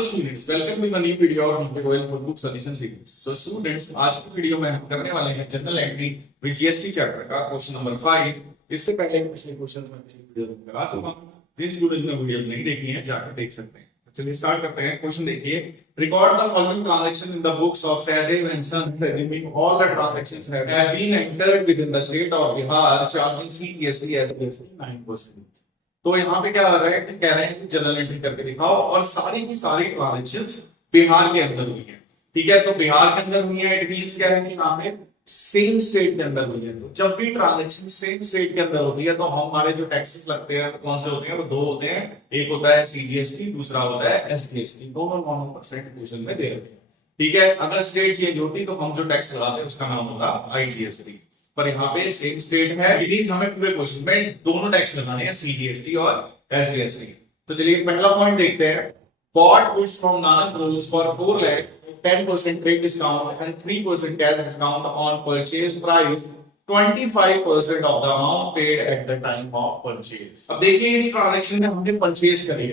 Hello students, welcome to the new video of नीट Goyal full book solution series. So students, आज की video में हम करने वाले हैं general entry with GST chapter का क्वेश्चन नंबर 5। इससे पहले पिछले क्वेश्चंस में पिछली वीडियो में करा चुका हूं। जिन स्टूडेंट्स ने वीडियोस नहीं देखी हैं जाकर देख सकते हैं। तो चलिए स्टार्ट करते हैं। क्वेश्चन देखिए, record the following transaction in the books of Sahdev and sons assuming all the transactions have been entered within the state of Bihar charging CGST as 9%। तो यहाँ पे क्या हो रहा है कि कह रहे हैं जनरल एंट्री करके दिखाओ और सारी की सारी ट्रांजैक्शंस बिहार के अंदर हुई है। ठीक है, तो बिहार के अंदर हुई है, इट मींस क्या है कि यहाँ पे सेम स्टेट के अंदर हुई है। तो जब भी ट्रांजैक्शन सेम स्टेट के अंदर होती है तो हमारे जो टैक्सेस लगते हैं कौन से होते हैं? वो दो होते हैं, एक होता है सीजीएसटी, दूसरा होता है एसजीएसटी। दोनों 9% क्वेश्चन में दे रखे हैं। ठीक है, अगर स्टेट चेंज होती तो हम जो टैक्स लगाते हैं उसका नाम होता आईजीएसटी। पर यहाँ पे सेम स्टेट है, प्लीज हमें पूरे क्वेश्चन में दोनों टैक्स लगाने हैं, सीजीएसटी और एसजीएसटी। तो चलिए पहला पॉइंट देखते हैं। Bought goods from Nanak rolls for 4 lakh 10% trade discount and 3% cash discount on purchase price, 25% of the amount paid at the time of purchase। अब देखिए इस ट्रांजैक्शन में हमने परचेज करी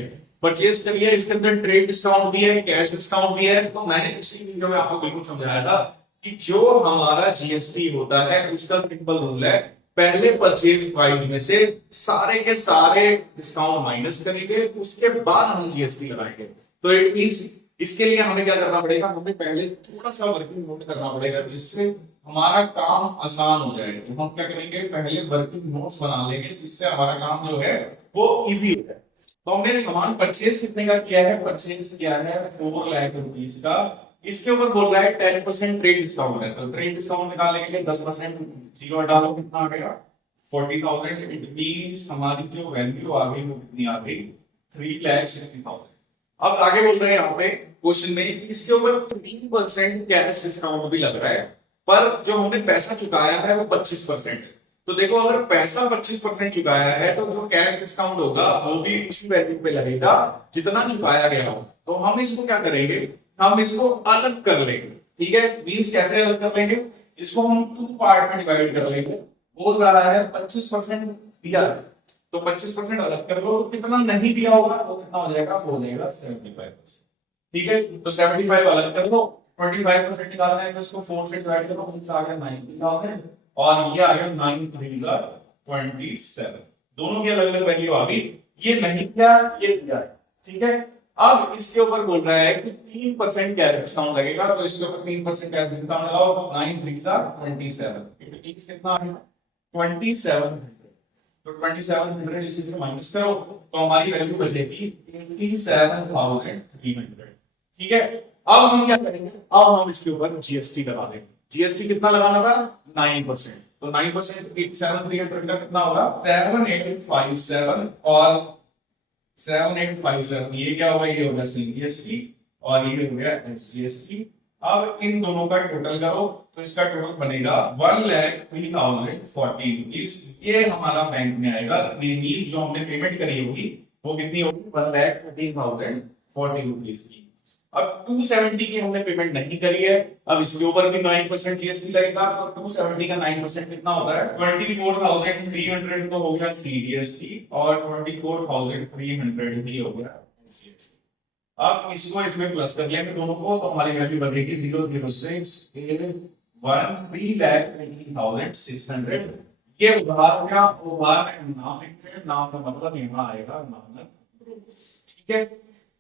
है, इसके अंदर ट्रेड डिस्काउंट भी है, कैश डिस्काउंट भी है। तो मैंने पिछली वीडियो में आपको बिल्कुल समझाया था कि जो हमारा जीएसटी होता है उसका सिंपल रूल है, पहले परचेज प्राइस में से सारे के सारे डिस्काउंट माइनस करेंगे, उसके बाद हम जीएसटी लगाएंगे। तो इट मींस इसके लिए हमें क्या करना पड़ेगा? हमें पहले थोड़ा सा वर्किंग नोट करना पड़ेगा जिससे हमारा काम आसान हो जाए। तो हम क्या करेंगे, पहले वर्किंग नोट्स बना लेंगे जिससे हमारा काम जो है वो इजी हो जाए। तो हमने सामान परचेज कितने का किया है? परचेज किया है 4 लाख रुपीस का। इसके ऊपर बोल रहा है 10% ट्रेड डिस्काउंट है। तो ट्रेड डिस्काउंट निकालेंगे, 10% जीरो डालो, कितना आ गया? 40,000। इट मींस हमारी जो वैल्यू आ गई वो कितनी आ गई? 3,60,000। अब आगे बोल रहे हैं यहाँ पे क्वेश्चन में कि इसके ऊपर 3% कैश डिस्काउंट भी लग रहा है, पर जो हमने पैसा चुकाया है वो 25%। तो देखो, अगर पैसा 25% चुकाया है तो जो कैश डिस्काउंट होगा वो भी उसी वैल्यू पे लगेगा जितना चुकाया गया हो। तो हम इसको क्या करेंगे? हम इसको अलग कर लेंगे। ठीक है, मींस कैसे अलग कर लेंगे? इसको हम 2 पार्ट में डिवाइड कर लेंगे। बोल रहा है 25% दिया है तो 25% अलग कर लो, कितना नहीं दिया होगा वो कितना हो जाएगा? वो हो जाएगा 75%। ठीक है, तो 75 अलग कर लो, 25% निकालना है तो इसको 4 से डिवाइड करो, मींस आ गया 90,000 और ये आ गया 9 3 27। दोनों की अलग अलग वैल्यू आ गई। ये नहीं दिया, ये दिया है। ठीक है, अब इसके ऊपर बोल रहा है कि 3% कैश डिस्काउंट लगेगा, तो इसके ऊपर 3% कैश डिस्काउंट लगाओ, 9 3 27। इट मींस कितना आ गया? 2700। तो 2700 इसी से माइनस करो तो हमारी वैल्यू बचेगी 87,300। ठीक है, अब हम क्या करेंगे? अब हम इसके ऊपर जीएसटी लगा देंगे। जीएसटी कितना लगाना था? 9%। तो 9% 87,300 का कितना होगा? 7857 और 7857 ये क्या होगा? ये होगा सीजीएसटी और ये हो गया एसजीएसटी। अब इन दोनों का टोटल करो तो इसका टोटल बनेगा 1,03,040 रुपीस। ये हमारा बैंक में आएगा। मींस जो हमने पेमेंट करी होगी वो कितनी होगी? 1,13,040 रुपीस की। अब 270 की हमने पेमेंट नहीं करी है, अब इसके ऊपर भी 9% जीएसटी लगेगा। तो 270 का 9% कितना होता है? 24,300 तो हो गया सीजीएसटी और 24,300 ही हो गया एसजीएसटी। अब इसको इसमें प्लस कर लेंगे दोनों को तो हमारी वैल्यू बनेगी 006,1,20,600। ये उधार हो गया। उधार में नाम लिखते हैं, नाम का मतलब यहाँ आएगा नाम। ठीक है,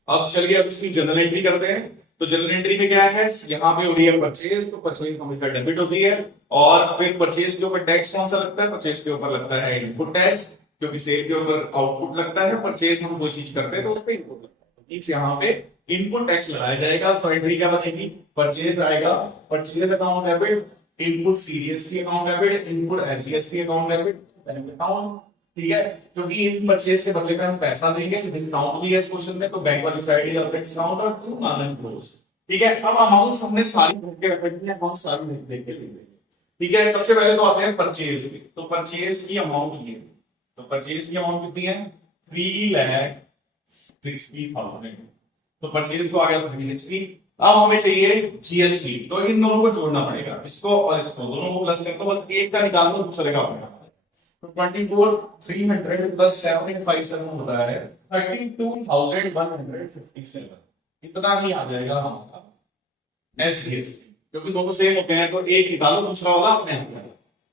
अब चलिए अब इसकी जनरल एंट्री करते हैं। तो जनरल एंट्री में क्या है? यहाँ पे हो रही है परचेज, तो परचेज हमेशा डेबिट होती है। और फिर परचेज के ऊपर टैक्स कौन सा लगता है? परचेज के ऊपर लगता है इनपुट टैक्स, क्योंकि सेल के ऊपर आउटपुट लगता है। परचेज हम कोई चीज करते हैं तो उस पर इनपुट लगता है। यहाँ पे इनपुट टैक्स लगाया जाएगा। तो एंट्री क्या बनेगी? परचेज आएगा, purchase account debit, input CGST account debit, input SGST account debit, bank account. ठीक है, क्योंकि इन परचेज के बदले में हम पैसा देंगे, डिस्काउंट भी है इस क्वेश्चन में, तो बैंक वाली साइड ही आपका डिस्काउंट और टू नानक रोज। ठीक है, अब अमाउंट हमने सारी लिख के रखनी है, हम सारी लिख के लिख देंगे। ठीक है, सबसे पहले तो आते हैं परचेज पे। तो परचेज की अमाउंट ये, तो परचेज की अमाउंट कितनी है? 3,60,000। तो परचेज को आ गया 360। अब हमें चाहिए जीएसटी, तो इन दोनों को जोड़ना पड़ेगा, इसको और इसको, दोनों को प्लस कर दो, बस एक का निकाल दो दूसरे का अपना। तो 24,300 प्लस 757 होता है 32,157। इतना ही आ जाएगा हमारा एसजीएसटी, क्योंकि दोनों सेम होते हैं तो एक निकालो दूसरा वाला अपने आप निकालो।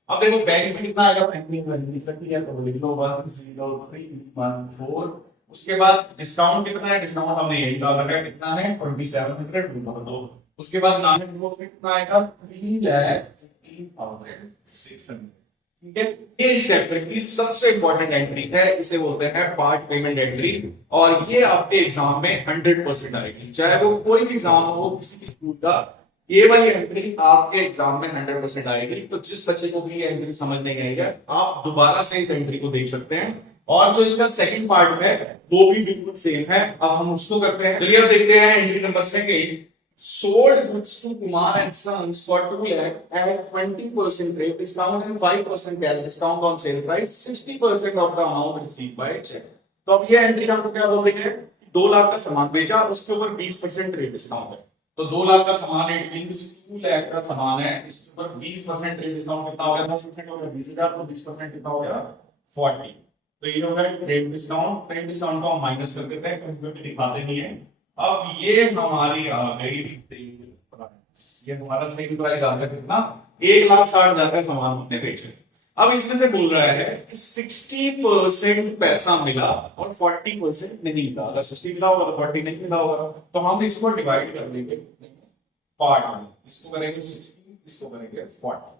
अब देखो बैंक में कितना आएगा, बैंक में वैल्यू है तो लिख लो 10314। उसके बाद डिस्काउंट कितना है, डिस्काउंट हमने यही कहा रखा है कितना है 2700 दो। उसके बाद नॉमिनल ग्रोथ में कितना आएगा 3,15,600। ठीक है, इस चैप्टर की सबसे इंपॉर्टेंट एंट्री है, इसे बोलते हैं पार्ट पेमेंट एंट्री, और ये आपके एग्जाम में 100% आएगी, चाहे वो कोई भी एग्जाम हो किसी भी स्कूल का, ये वाली एंट्री आपके एग्जाम में 100% आएगी। तो जिस बच्चे को भी ये एंट्री समझ नहीं आई है, आप दोबारा से इस एंट्री को देख सकते हैं, और जो इसका सेकंड पार्ट है वो भी बिल्कुल सेम है। अब हम उसको करते हैं, चलिए अब देखते हैं entry number second. Sold goods to Kumar and Sons for 2 lakh at 20% rate discount and 5% cash discount on sale price, 60% of the amount received by check। तो अब ये एंट्री हमको क्या बोल रही है, 2 लाख का सामान बेचा, उसके ऊपर 20% रेट डिस्काउंट है। तो 2 लाख का सामान है, इट मींस 2 लाख का सामान है, इसके ऊपर 20% रेट डिस्काउंट कितना हो गया, 10% हो गया 20,000, तो 20% कितना हो गया 40। तो ये हो गया रेट डिस्काउंट। रेट डिस्काउंट को हम माइनस कर देते हैं क्योंकि दिखाते नहीं है। अब ये हमारी आ गई, ये हमारा सेल प्राइस आ गया कितना 1,60,000 का सामान हमने बेचा। अब इसमें से बोल रहा है कि 60% पैसा मिला और 40% नहीं मिला। अगर 60 मिला होगा तो 40 नहीं मिला होगा, तो हम इसको डिवाइड कर देंगे पार्ट में, इसको करेंगे 60, इसको करेंगे 40।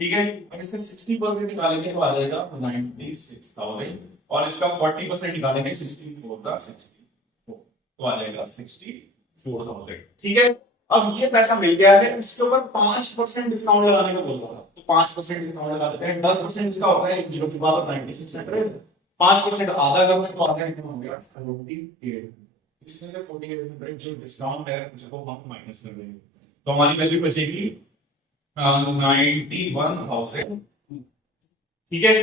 ठीक है, अब इसका 60% निकालेंगे तो आ जाएगा 96,000, और इसका 40% निकालेंगे 64 का 64, तो आ जाएगा 64,000। ठीक है, अब ये पैसा मिल गया है, इसके ऊपर 5% डिस्काउंट लगाने को बोल रहा है, तो 5% डिस्काउंट लगा देते हैं। 10% इसका होता है 0.9600, 5% आधा करने तो आधा हो गया 48। इसमें से 4800 जो डिस्काउंट है उसको हम माइनस कर देंगे, तो हमारी वैल्यू बचेगी 91,000। ठीक है,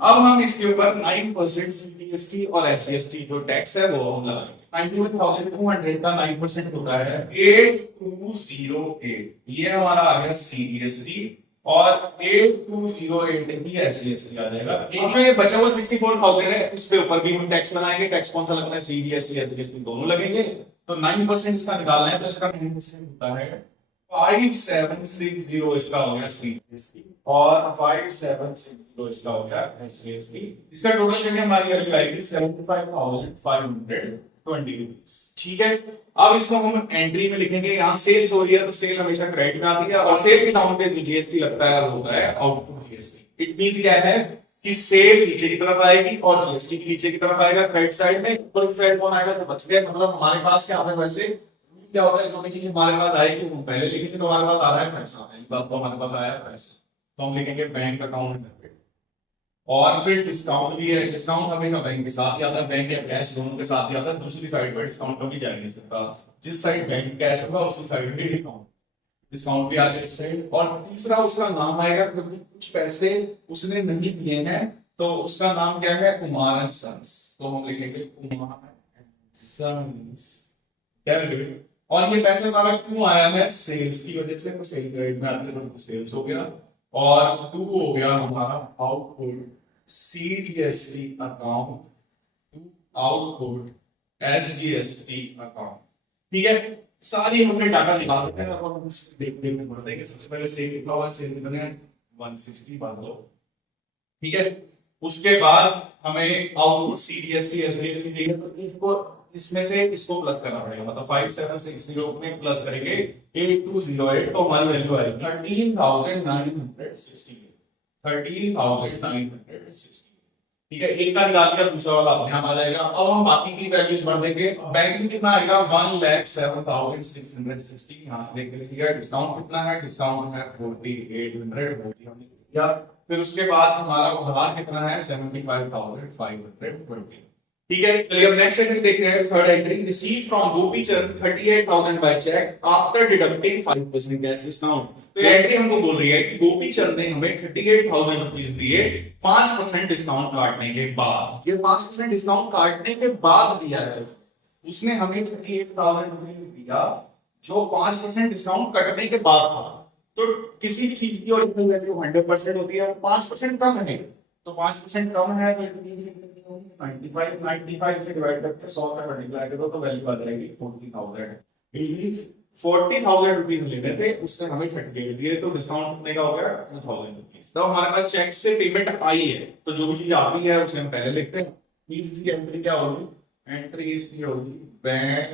अब हम इसके ऊपर 9% सीजीएसटी और एसजीएसटी जो टैक्स है वो हम लगाएंगे। 91,200 का 9% होता है 8208, ये हमारा आ गया सीजीएसटी, और 8208 ही एसजीएसटी आ जाएगा। एक जो ये बचा हुआ 64,000 है, उसके ऊपर भी हम टैक्स लगाएंगे। टैक्स कौन सा लगना है, सीजीएसटी एसजीएसटी दोनों लगेंगे। तो 9% इसका निकालना है, तो इसका 9% होता है 5760, इसका हो गया सीजीएसटी, और 5760 इसका हो गया एसजीएसटी। इसका टोटल करके हमारी वैल्यू आएगी 75,520 रुपीस। ठीक है, अब इसको हम एंट्री में लिखेंगे। यहाँ सेल्स हो रही है तो सेल हमेशा क्रेडिट में आती है, और सेल के नाम पे जो जीएसटी लगता है वो होता है आउटपुट जीएसटी। इट मींस क्या है कि सेल नीचे की तरफ आएगी और जीएसटी नीचे की तरफ आएगा क्रेडिट साइड में। ऊपर की साइड कौन आएगा, तो बच गया। मतलब हमारे पास क्या है, वैसे क्या होता है, जो भी चीज हमारे पास आएगी वो पहले लिखेंगे, तो हमारे पास आ रहा है पैसा, पहली बात तो हमारे पास आया है पैसा, तो हम लिखेंगे बैंक अकाउंट डेबिट। और फिर डिस्काउंट भी है, डिस्काउंट हमेशा बैंक के साथ ही आता है, बैंक या कैश दोनों के साथ ही आता है। दूसरी साइड पर डिस्काउंट कभी जा नहीं सकता, जिस साइड बैंक कैश होगा उसी साइड पे डिस्काउंट भी आ गया इस साइड। और तीसरा उसका नाम आएगा, क्योंकि कुछ पैसे उसने नहीं दिए हैं तो उसका नाम क्या है, कुमार एंड सन्स, तो हम लिखेंगे कुमार एंड सन्स डेबिट। और ये पैसे हमारा क्यों आया है, सेल्स की वजह से, तो सेल क्रेडिट में आते हैं तो सेल्स हो गया। और 2 हो गया हमारा output CGST account, output SGST account. ठीक है, सारी हमने डाटा निकाल दिया है, और हम देखने में बढ़ देंगे। सबसे पहले सेल लिखा हुआ है, सेल कितने हैं 160 बांध लो। ठीक है, उसके बाद हमें आउटपुट सीजीएसटी एसजीएसटी चाहिए, तो इसको इसमें से इसको प्लस करना पड़ेगा, मतलब 5760 में प्लस करेंगे 8208, तो हमारी वैल्यू आएगी 13,960। 13,960। ठीक है, एक का निकाल दिया, दूसरा वाला अपने आप आ जाएगा। अब हम बाकी की वैल्यूज भर देंगे। बैंक में कितना आएगा 1,07,660, यहां से देख लीजिए। डिस्काउंट कितना है, डिस्काउंट है 4800, फिर उसके बाद हमारा उधार कितना है 75,520। ठीक है, चलिए अब नेक्स्ट एंट्री देखते हैं। Third entry, receive from Gopi Chand 38,000 by cheque after deducting 5% cash discount. तो ये एंट्री हमको बोल रही है कि गोपी चंद ने हमें 38,000 रुपीस दिए 5% डिस्काउंट काटने के बाद। ये 5% डिस्काउंट काटने के बाद दिया है, उसने हमें 38,000 रुपीस दिया जो 5% डिस्काउंट कटने के बाद था। तो किसी भी चीज की ओरिजिनल वैल्यू 100% होती है, 5% कम है तो 5% कम है तो 95 से डिवाइड करके 100 से मल्टीप्लाई करो तो वैल्यू आ जाएगी 40,000। इट मींस 40,000 रुपीज लेने थे, उसने हमें 38 दिए, तो डिस्काउंट कितने का हो गया 2,000 रुपीज। तो हमारे पास चेक से पेमेंट आई है, तो जो भी चीज आती है उसे हम पहले लिखते हैं। प्लीज इसकी एंट्री क्या होगी, एंट्री इसकी होगी बैंक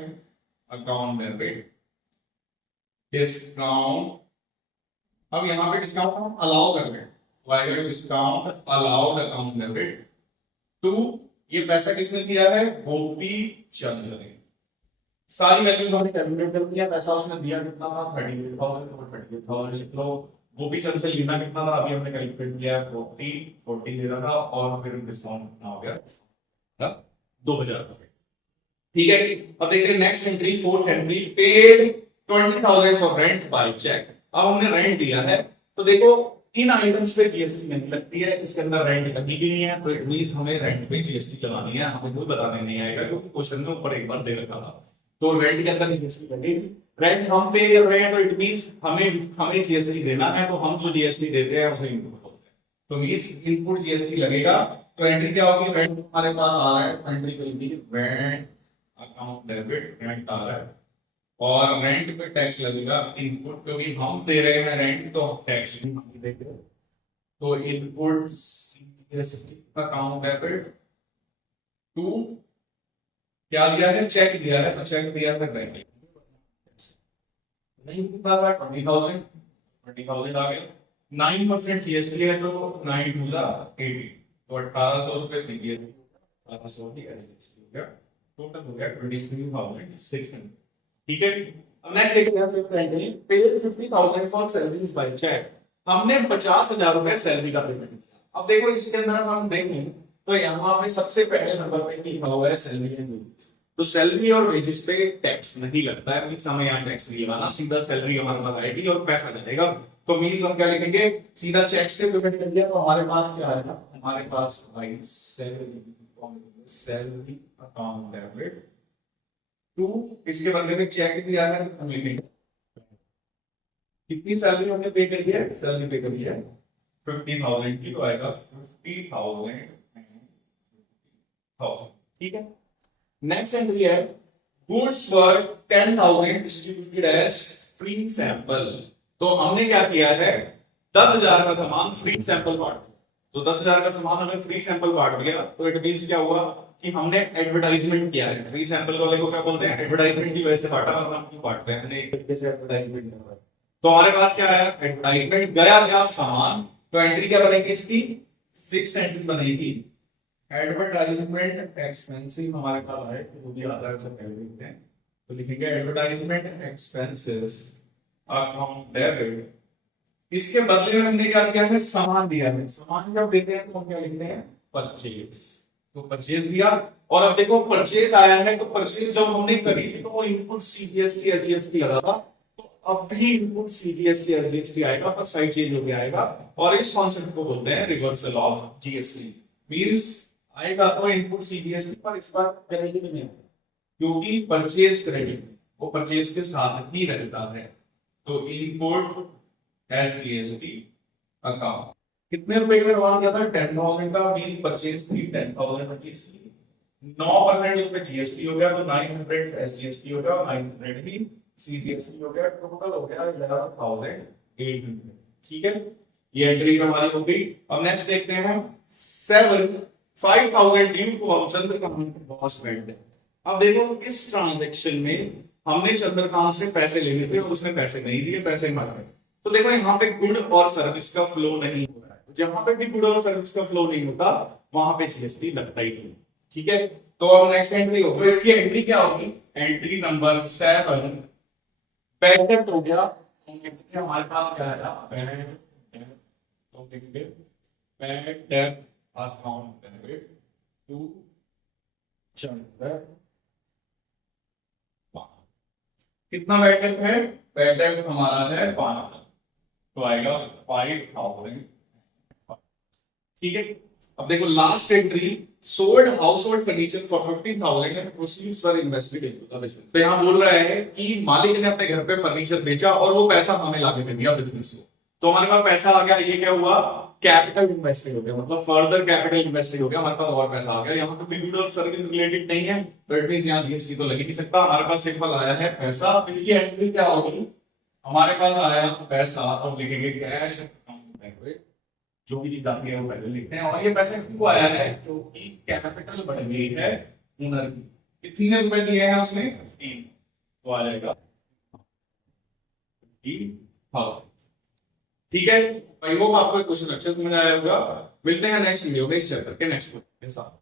अकाउंट डेबिट डिस्काउंट। अब यहाँ पे डिस्काउंट हम अलाउ कर रहे हैं, why discount allowed account debit to, ये पैसा किसने दिया है, गोपी चंद्र ने। सारी वैल्यूज हमने कैलकुलेट कर दिया, पैसा उसने दिया कितना था 38,000, तो 38,000 लिख लो। गोपी चंद से लेना कितना था, अभी हमने कैलकुलेट किया 40 लेना था, और फिर डिस्काउंट कितना हो गया 2,000 रुपए। ठीक है, अब देखते हैं next entry, fourth entry, paid 20,000 for rent by cheque. अब हमने रेंट दिया है, तो देखो इन आइटम्स पे जीएसटी नहीं लगती है, इसके अंदर रेंट लगी भी नहीं है, तो इट मींस हमें रेंट पे जीएसटी लगानी है। हमें कोई बताने नहीं आएगा, क्योंकि क्वेश्चन में ऊपर एक बार दे रखा था। तो रेंट के अंदर जीएसटी लगेगी, रेंट हम पे कर रहे हैं, तो इट मींस हमें जीएसटी देना है, तो हम जो जीएसटी देते हैं उसे इनपुट बोलते हैं। तो मींस इनपुट जीएसटी लगेगा। तो एंट्री क्या होगी, रेंट हमारे पास आ रहा है, entry will be rent account debit, rent आ रहा है, और रेंट पे टैक्स लगेगा इनपुट, क्योंकि हम दे रहे हैं रेंट, तो टैक्स भी हम देंगे। तो input GST account debit to क्या दिया है, चेक दिया है, तो चेक दिया है रेंट नहीं कितना था 20,000 आ गया। 9% जीएसटी है, तो 9 2 80, तो 1,800 रुपए से जीएसटी, 1,800 की जीएसटी हो गया, टोटल हो गया 23,600। ठीक है, अब नेक्स्ट देखते हैं fifth entry, paid 50,000 for salaries by cheque. हमने 50,000 रुपए सैलरी का पेमेंट किया। अब देखो इसके अंदर हम देखें तो यहाँ पे सबसे पहले नंबर पे लिखा हुआ है सैलरी एंड वेजेस। तो सैलरी और वेजेस पे टैक्स नहीं लगता है, मींस हमें यहाँ टैक्स नहीं लगाना, सीधा सैलरी हमारे पास आएगी और पैसा जाएगा। तो मींस हम क्या लिखेंगे, सीधा चेक से पेमेंट कर दिया, तो हमारे पास क्या आएगा, हमारे पास सैलरी अकाउंट डेबिट टू, इसके बदले में चेक दिया है, हम लिखेंगे कितनी सैलरी हमने पे करी है, सैलरी पे करी है 50,000 की, तो आएगा 50,000। ठीक है, नेक्स्ट एंट्री है goods worth 10,000 distributed as free sample. तो हमने क्या किया है, 10,000 का सामान फ्री सैंपल बांट दिया। तो 10,000 का सामान अगर फ्री सैंपल बांट दिया, तो इट मींस क्या हुआ कि हमने एडवर्टाइजमेंट किया है। फ्री सैंपल वाले को क्या बोलते हैं, एडवर्टाइजमेंट की वजह से बांटा, वरना हम क्यों बांटते हैं, हमने एक तरीके से एडवर्टाइजमेंट किया। तो हमारे पास क्या आया, एडवर्टाइजमेंट गया क्या सामान, तो एंट्री क्या बनेगी इसकी, 6th एंट्री बनेगी एडवर्टाइजमेंट एक्सपेंसिव। हमारे पास है वो भी आता है, उसे पहले लिखते हैं, तो लिखेंगे एडवर्टाइजमेंट एक्सपेंसेस अकाउंट डेबिट। इसके बदले में हमने क्या दिया है, सामान दिया है। सामान जब देते हैं तो हम क्या लिखते हैं, परचेज। तो परचेज दिया, और अब देखो परचेज आया है, तो परचेज जब हमने करी थी तो वो इनपुट सीजीएसटी एसजीएसटी लगा था, अब भी इनपुट सीजीएसटी एसजीएसटी आएगा, पर साइड चेंज हो गया आएगा, और इस कॉन्सेप्ट को बोलते हैं रिवर्सल ऑफ जीएसटी। मींस आएगा तो इनपुट सीजीएसटी, पर इस बार क्रेडिट नहीं है, क्योंकि परचेज क्रेडिट वो परचेज के साथ ही रहता है। तो इनपुट एसजीएसटी अकाउंट, कितने रुपए का सामान किया था, 10,000 का, मींस परचेज थी 10,000 रुपीज की, 9% उस पे जीएसटी हो गया, तो 900 एसजीएसटी हो गया, 900 ही सीजीएसटी हो गया, टोटल हो गया 11,800। ठीक है, ये एंट्री हमारी हो गई। अब नेक्स्ट देखते हैं 5,000 due to Chandrakant Bose vendor. अब देखो इस ट्रांजैक्शन में हमने चंद्रकांत से पैसे लेने थे और उसने पैसे नहीं दिए, पैसे मर गए। तो देखो यहाँ पे गुड और सर्विस का फ्लो नहीं हो रहा है, जहां पे भी गुड और सर्विस का फ्लो नहीं होता वहां पे जीएसटी लगता ही नहीं। ठीक है, तो अब नेक्स्ट एंट्री होगी, तो इसकी एंट्री क्या होगी, एंट्री नंबर 7 बैड डेब्ट हो गया। हमारे पास क्या है, बैड डेब्ट अकाउंट डेबिट टू चंद्र। कितना बैड डेब्ट है, बैड डेब्ट हमारा है 5, तो आएगा 5,000। ठीक है, अब देखो last entry sold household furniture for 15,000 and proceeds were invested into the business. तो यहां बोल रहा है कि मालिक ने अपने घर पे फर्नीचर बेचा और वो पैसा हमें लाके दे दिया बिजनेस को। तो हमारे पास पैसा आ गया, ये क्या हुआ, कैपिटल इन्वेस्टेड हो गया, मतलब फर्दर कैपिटल इन्वेस्टेड हो गया, हमारे पास और पैसा आ गया। यहाँ पे गुड और सर्विस रिलेटेड नहीं है, तो इट मींस यहाँ जीएसटी तो लग ही नहीं सकता। हमारे पास सिंपल आया है पैसा, इसकी एंट्री क्या होगी, हमारे पास आया पैसा और लिखेंगे कैश जो भी चीज आती है वो पहले लिखते हैं। और ये पैसा क्यों आया है, क्योंकि कैपिटल बढ़ गई है ओनर की। कितने रुपए दिए हैं उसने, 15, तो आ जाएगा 15,000। ठीक है, आई होप आपको क्वेश्चन अच्छे से समझ आया होगा। मिलते हैं नेक्स्ट वीडियो में इस चैप्टर के नेक्स्ट क्वेश्चन के साथ।